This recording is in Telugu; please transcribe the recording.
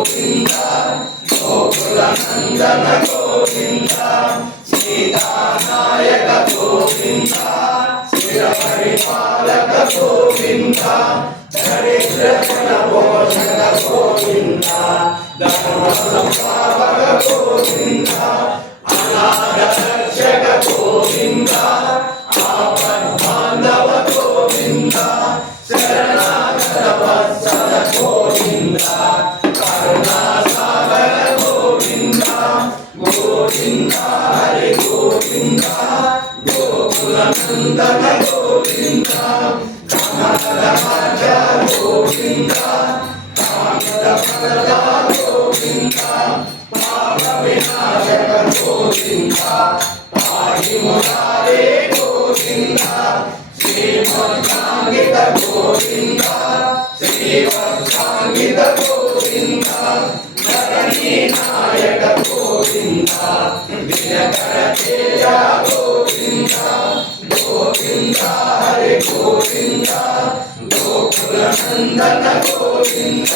గోవింద గోకుల నందన గోవింద సీతానాయక గోవింద స్థిర పరిపాలక గోవింద దరిద్ర పోషక గోవింద ధర్మ సంస్థాపక గోవింద అనాథ రక్షక గోవింద ఆపద్బాంధవ గోవింద శరణాగత వత్సల గోవింద కరుణాసాగర గోవింద గోవింద హరి గోవింద గోకుల నందన గోవింద కమలరాజ గోవింద కామిత ప్రద గోవింద పాప వినాశక గోవింద పాహి మురారే గోవింద శ్రీమద్సాంగిత గోవింద శ్రీవత్సాంగిత గోవింద ధరణీ నాయక గోవింద దినకర తేజ గోవింద గోవింద హరి గోవింద గోకుల నందన గోవింద